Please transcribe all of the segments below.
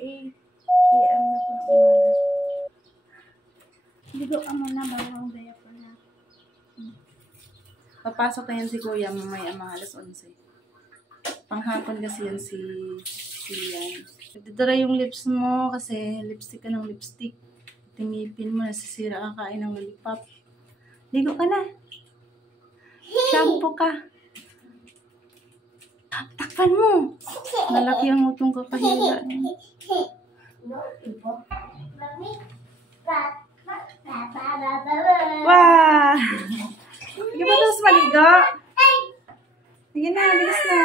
PM na po ng umaga. Ligo ka muna bago ang diaper na. Papasok na yan si Kuya mamaya mga alas 11. Panghapon kasi yan si yan. Nagdadara yung lips mo kasi lipstick ka ng lipstick. Tingipin mo, nasisira ka kain ng lollipop. Ligo ka na. Shampoo ka. Takpan mo. Malaki ang utong kakahiga. Wow! Sige ba tapos maligo? Sige na, bilis na.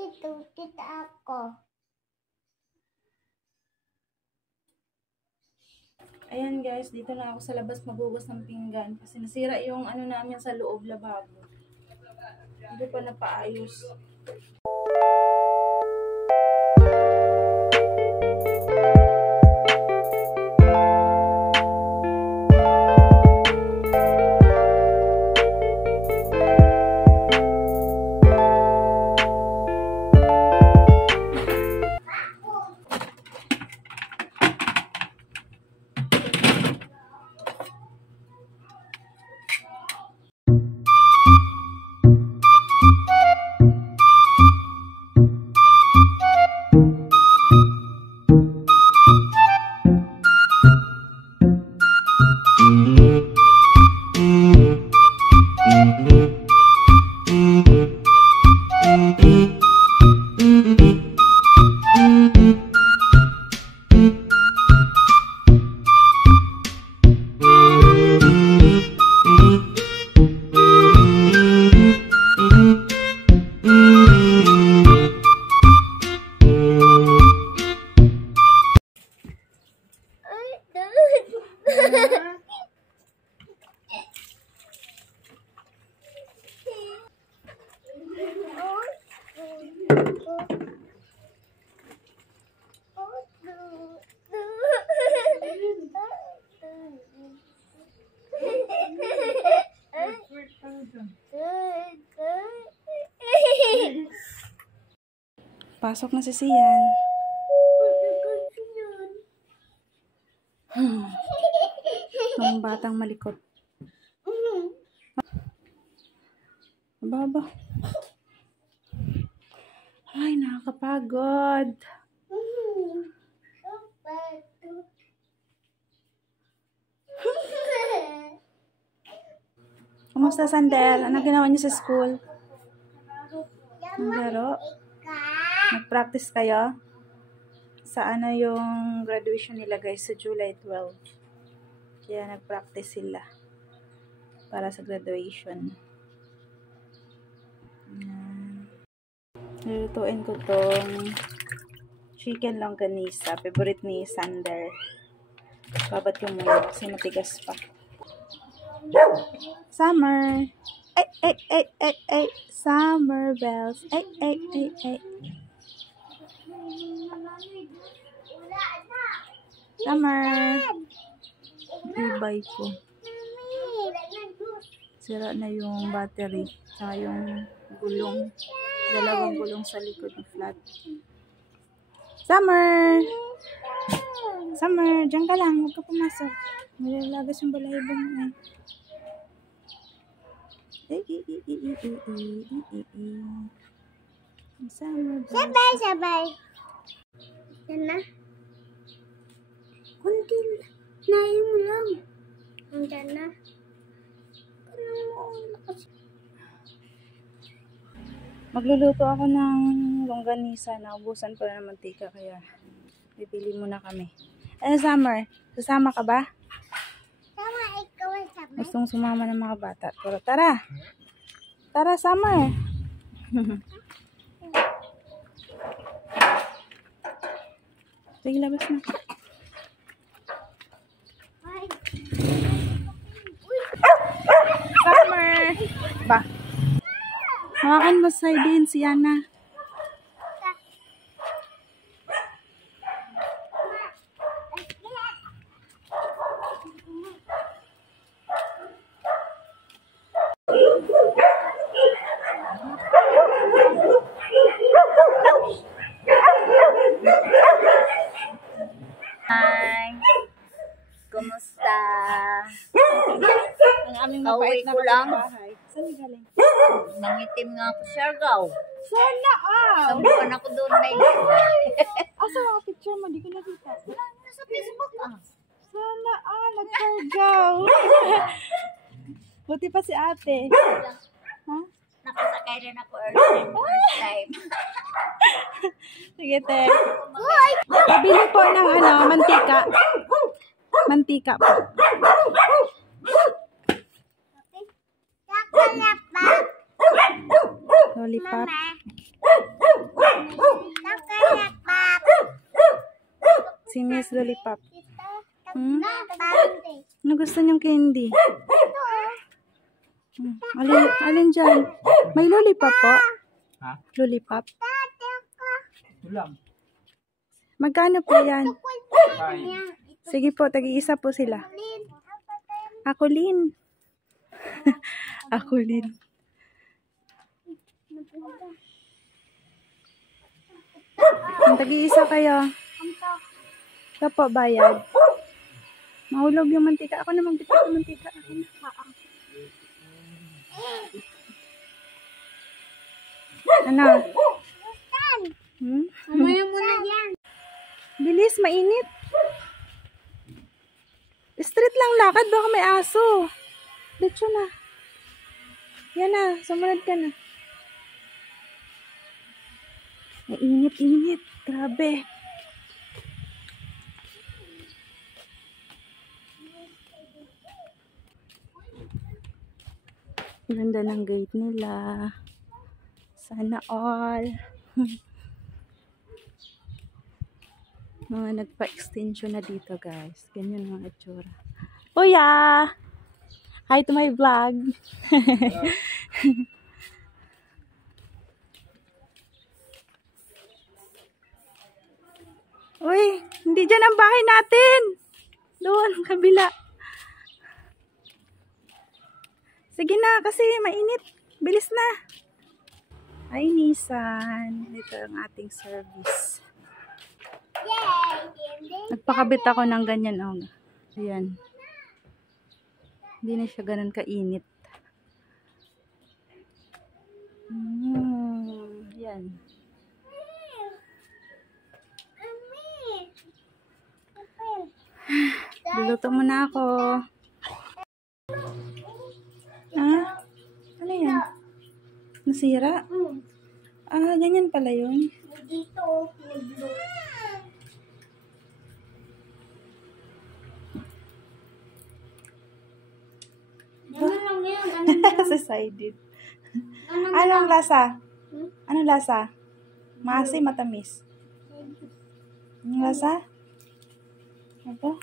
Dito. Tita ako. Ayan guys, dito na ako sa labas maghugas ng pinggan kasi nasira yung ano namin sa loob lababo. Hindi pa napaayos. Pasok na si Sian. Ang batang malikot. Baba. Ay, nakakapagod. Kumusta, Sandel? Ano ginawa niyo sa school? Ang laro? Nag-practice kayo? sa ano yung graduation nila guys sa July 12. Kaya nag-practice sila para sa graduation. Nilutuin ko tong chicken longganisa. Favorite ni Sander. Babat ko muna kasi matigas pa. Summer! Ay, ay, ay, ay, ay! Summer bells! Ay, ay, ay, ay! Summer! Ibay ko. Sira na yung battery. Tsaka yung gulong. Dalawang gulong sa likod ng flat. Summer! Summer! Diyan ka lang. Huwag ka pumasok. Malalagas yung balahibo mo eh. Summer bells. Sabay, sabay. Yan na. Kunti nahin mo lang. Nandiyan na. Magluluto ako ng longganisa. Naubusan pa na ng mantika kaya bibili muna kami. Summer, sasama ka ba? Sama, ikaw ay sabay. Gustong sumama ng mga bata. Pero tara. Tara, Summer. Sige, labas na. Ay. Summer! Ba? Hawakan mo sardine si Yana. Hi! Kumusta? Ang aming Kauwi mabait na ko lang. kapitbahay. Saan yung galing? Nangitim nga ako, Siargao. Sana Isang buwan ako doon na yun. Asa ang picture mo? Di ko nakita. Nasa Facebook ah. Sana nagkargaw. Buti pa si ate. Ha? Nakasakay rin ako first time. Sige, te. Pabili po ng mantika. Mantika po. Nakalapap. Lollipop. Nakalapap. Si Miss Lollipop. Hmm? Ano gusto niyong candy? Alin dyan? May lollipop po? Ha? Lollipop? Ito lang. Magkano po yan? Fine. Sige po, tagi-isa po sila. Akulin. Akulin. Tagi-isa kayo. Ito po, bayad. Mahulog yung mantika. Ako na magbitay ng mantika. Ako na. Ano? Hmm? Mamaya mo na yan. Bilis, mainit. Street lang lakad, baka may aso. Dito na. Yan na, sumunod ka na. Mainit. Grabe. Ganda ng gate nila. Sana all. Mga nagpa-extension na dito, guys. Ganyan mga itsura. Kuya! Hi to my vlog. Uy, hindi dyan ang bahay natin. Doon, kabila. Sige na, kasi mainit. Bilis na. Ay, Nissan. Ito ang ating service. Nagpakabit ako ng ganyan. Oh. Ayan. Hindi na siya ganun kainit. Yan. Luluto muna ako. Ah? Ano yan? Nasira? Ah, ganyan pala yun. Dito, nag-blue. Decided. Anong lasa? Anong lasa? Maasim, matamis. Anong lasa? Ito?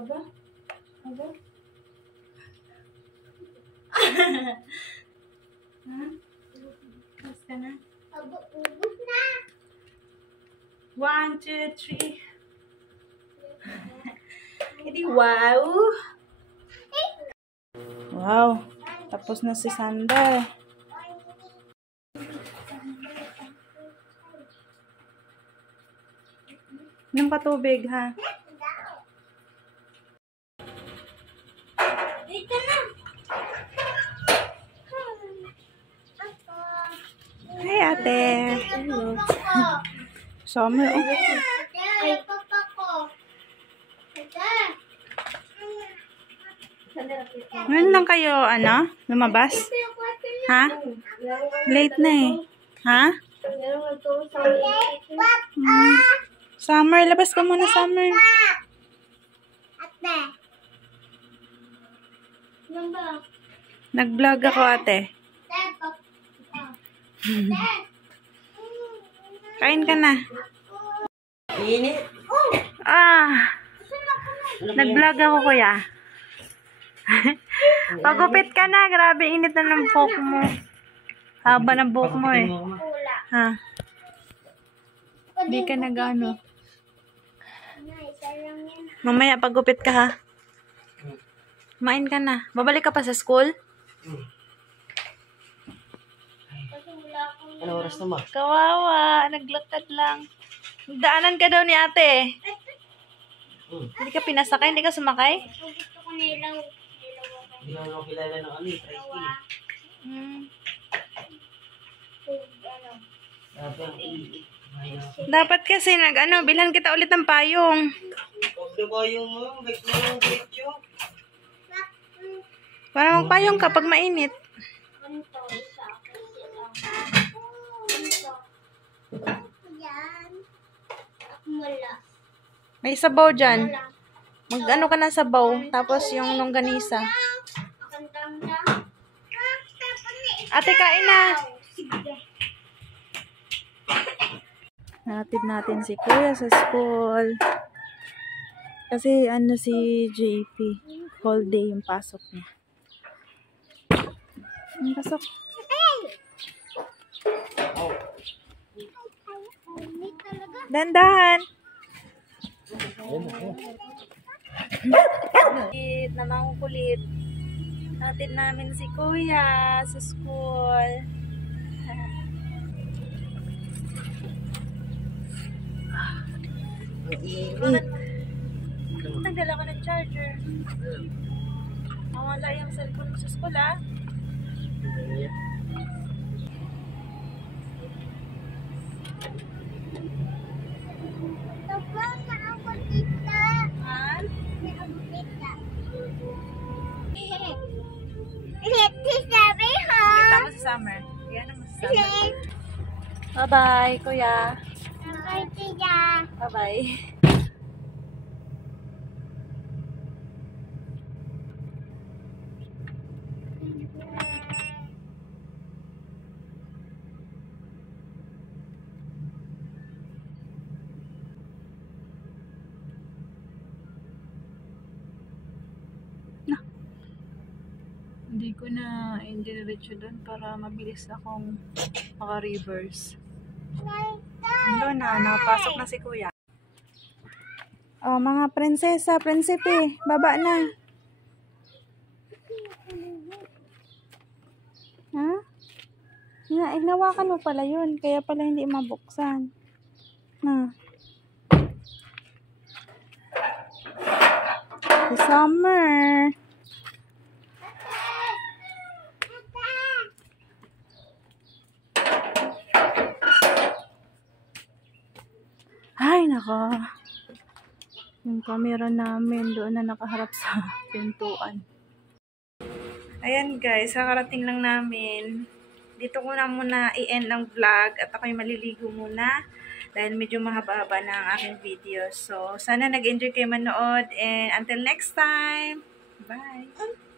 Aba? Aba? Ha? Tapos ka na? Ubus na. 1, 2, 3. Hindi, wow! Wow! Tapos na si Sander. Inom ka tubig, ha? Dito na. Hi, ate. Hello. Summer, oh. Ay, papa ko. Ngayon lang kayo, lumabas? Ha? Late na eh. Ha? Summer, labas ka muna, Summer. Ate. Number. Nag-vlog ako, ate. Kain ka na. Init. Nag-vlog ako, kuya. Pagupit ka na. Grabe, init na ng buhok mo. Haba ng buhok mo eh. Ha? Hindi ka nag-ano. Mamaya pagupit ka, ha? Kumain ka na. Babalik ka pa sa school? Ano oras naman? Kawawa. Naglakad lang. Daanan ka daw ni ate. Hindi ka pinasakay? Hindi ka sumakay? Gusto ko nilaw. Hindi naman ako kilala ng tricycle. Sabi ang init. Dapat kasi bilhan kita ulit ng payong. Huwag na ba yung bike na yung diretso? Para magpayong ka pag mainit. Yan. Mula. May sabaw dyan. Mag-ano ka ng sabaw. Tapos yung longganisa. Ate, kain na. Hatid natin si Kuya sa school. Kasi si JP. Whole day yung pasok niya. Ang pasok. Dandahan. Kulit na makukulit. Hatid namin si Kuya sa school. Nagdala ko ng charger. Nawala yung cellphone mo sa school, ah. Tapos na ako tita. Ha? Na ako tita. Sabi ha. Kita mo si Summer. Yan ang si Summer. Bye-bye, Kuya. Bye, tita. Bye-bye. Hindi ko na indiretso doon para mabilis akong maka-reverse. Doon na, nakapasok na si Kuya. Oh, mga prinsesa, prinsipe, baba na. Ha? Hinawakan mo pala yun, kaya pala hindi mabuksan. Na. Si Summer. Ay, Tsaka, yung camera namin doon na nakaharap sa pintuan. Ayan guys, kakarating lang namin. Dito ko na muna i-end ang vlog at ako'y maliligo muna dahil medyo mahaba-haba na ang aking video. So, sana nag-enjoy kayo manood and until next time, bye!